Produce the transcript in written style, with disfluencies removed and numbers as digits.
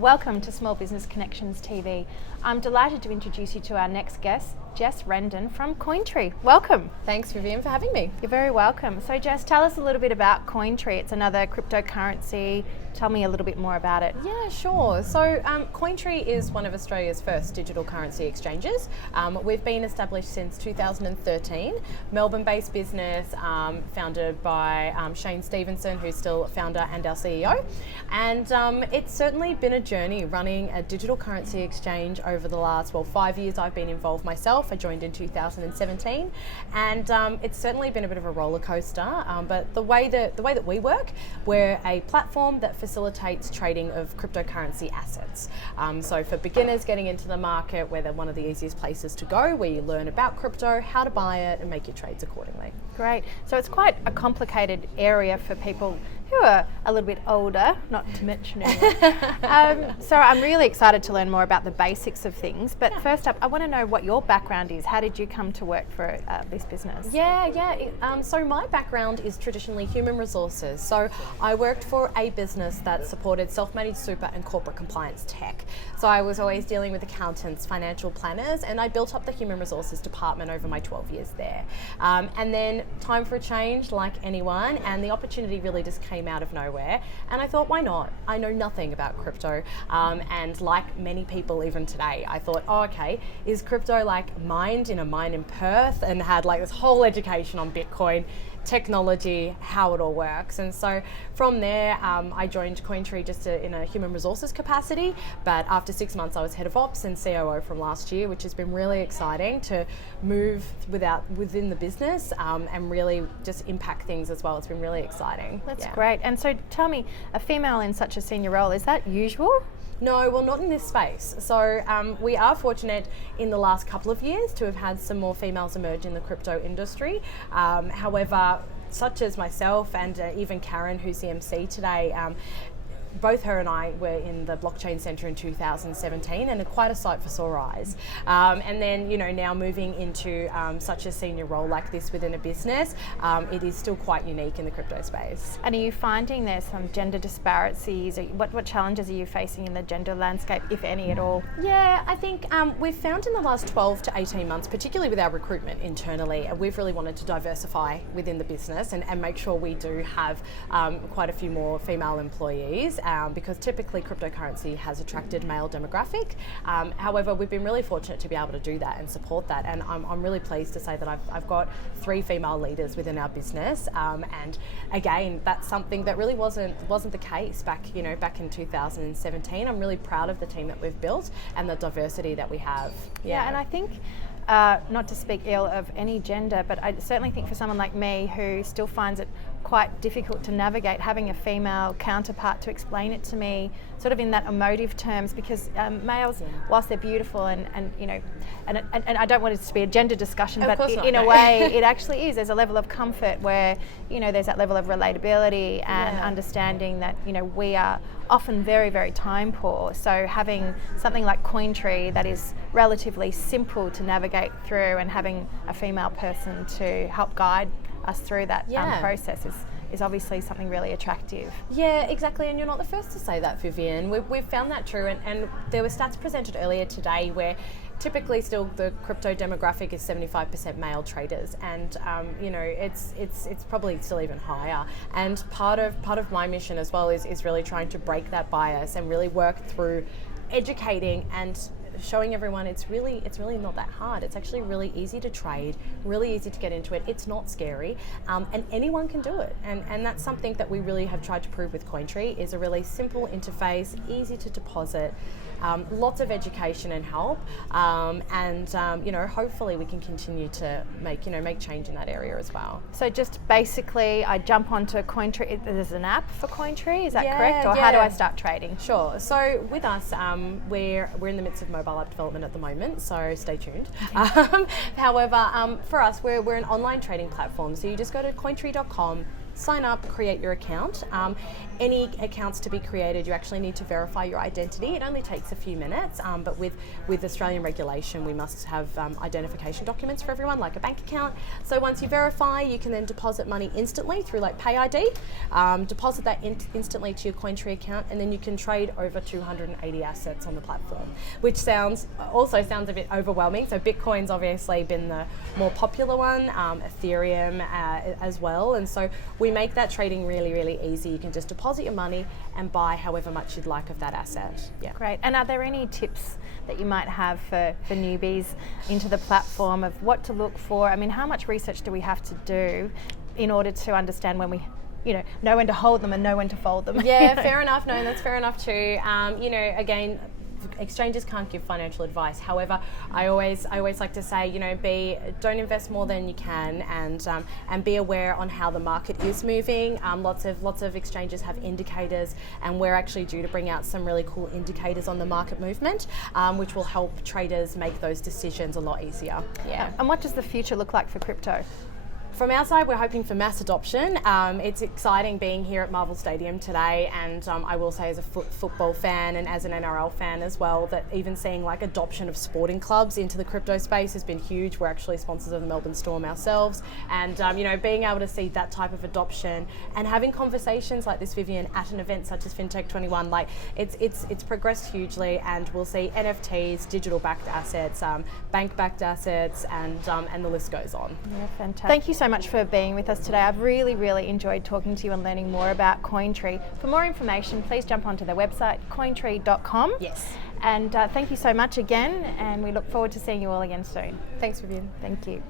Welcome to Small Business Connections TV. I'm delighted to introduce you to our next guest, Jess Renden from Cointree. Welcome. Thanks, Vivienne, for having me. You're very welcome. So Jess, tell us a little bit about Cointree. It's another cryptocurrency. Tell me a little bit more about it. Yeah, sure. So Cointree is one of Australia's first digital currency exchanges. We've been established since 2013. Melbourne-based business, founded by Shane Stevenson, who's still founder and our CEO. And it's certainly been a journey running a digital currency exchange over the last, 5 years I've been involved myself. I joined in 2017, and it's certainly been a bit of a roller coaster. But the way that we work, we're a platform that facilitates trading of cryptocurrency assets. So for beginners getting into the market, we're one of the easiest places to go, where you learn about crypto, how to buy it, and make your trades accordingly. Great. So it's quite a complicated area for people who are a little bit older, not to mention anyone. So I'm really excited to learn more about the basics of things. But first up, I want to know what your background is. How did you come to work for this business? So my background is traditionally human resources. So I worked for a business that supported self-managed super and corporate compliance tech. So I was always dealing with accountants, financial planners, and I built up the human resources department over my 12 years there. And then time for a change, like anyone, and the opportunity really just came out of nowhere, and I thought, why not? I know nothing about crypto, and like many people even today, I thought, is crypto like mined in a mine in Perth, and had like this whole education on Bitcoin technology, how it all works. And so from there, I joined Cointree just in a human resources capacity, but after 6 months I was head of ops and COO from last year, which has been really exciting to move within the business and really just impact things as well. It's been really exciting. That's great. And so tell me, a female in such a senior role, is that usual? No, well, not in this space. So we are fortunate in the last couple of years to have had some more females emerge in the crypto industry. However, such as myself and even Karen, who's the MC today, both her and I were in the blockchain centre in 2017, and quite a sight for sore eyes. And then, now moving into such a senior role like this within a business, it is still quite unique in the crypto space. And are you finding there's some gender disparities? What challenges are you facing in the gender landscape, if any at all? Yeah, I think we've found in the last 12 to 18 months, particularly with our recruitment internally, we've really wanted to diversify within the business and make sure we do have quite a few more female employees. Because typically cryptocurrency has attracted male demographic. However, we've been really fortunate to be able to do that and support that, and I'm really pleased to say that I've got 3 female leaders within our business, and again, that's something that really wasn't the case back in 2017. I'm really proud of the team that we've built and the diversity that we have. Yeah, and I think not to speak ill of any gender, but I certainly think for someone like me who still finds it quite difficult to navigate, having a female counterpart to explain it to me sort of in that emotive terms, because males, whilst they're beautiful and I don't want it to be a gender discussion, but in a way it actually is. There's a level of comfort where there's that level of relatability and understanding that we are often very, very time poor. So having something like Cointree that is relatively simple to navigate through, and having a female person to help guide us through that process is obviously something really attractive. Yeah, exactly, and you're not the first to say that, Vivienne. We've found that true, and there were stats presented earlier today where typically still the crypto demographic is 75% male traders, and it's probably still even higher. And part of my mission as well is really trying to break that bias and really work through educating and showing everyone it's really not that hard. It's actually really easy to trade, really easy to get into it. It's not scary, and anyone can do it. And that's something that we really have tried to prove with Cointree, is a really simple interface, easy to deposit, lots of education and help, and hopefully we can continue to make change in that area as well. So just basically, I jump onto Cointree. There's an app for Cointree, is that correct? Or how do I start trading? Sure. So with us, we're in the midst of mobile app development at the moment, so stay tuned. However, for us, we're an online trading platform. So you just go to cointree.com/trading, sign up, create your account. Any accounts to be created, you actually need to verify your identity. It only takes a few minutes, but with Australian regulation, we must have identification documents for everyone, like a bank account. So once you verify, you can then deposit money instantly through like Pay ID, deposit that instantly to your Cointree account, and then you can trade over 280 assets on the platform, which also sounds a bit overwhelming. So Bitcoin's obviously been the more popular one, Ethereum as well, and so we make that trading really, really easy. You can just deposit your money and buy however much you'd like of that asset. Yeah. Great. And are there any tips that you might have for newbies into the platform of what to look for? I mean, how much research do we have to do in order to understand when we know when to hold them and know when to fold them? Yeah, fair enough. No, that's fair enough too. Again, exchanges can't give financial advice. However, I always like to say, don't invest more than you can, and be aware on how the market is moving. Lots of exchanges have indicators, and we're actually due to bring out some really cool indicators on the market movement, which will help traders make those decisions a lot easier. Yeah. And what does the future look like for crypto? From our side, we're hoping for mass adoption. It's exciting being here at Marvel Stadium today, and I will say as a football fan and as an NRL fan as well, that even seeing like adoption of sporting clubs into the crypto space has been huge. We're actually sponsors of the Melbourne Storm ourselves, and being able to see that type of adoption and having conversations like this, Vivienne, at an event such as Fintech21, like it's progressed hugely, and we'll see NFTs, digital-backed assets, bank-backed assets, and the list goes on. Yeah, fantastic. Thank you so much for being with us today. I've really, really enjoyed talking to you and learning more about Cointree. For more information, please jump onto their website, cointree.com. Yes. And thank you so much again, and we look forward to seeing you all again soon. Thanks, Vivienne. Thank you.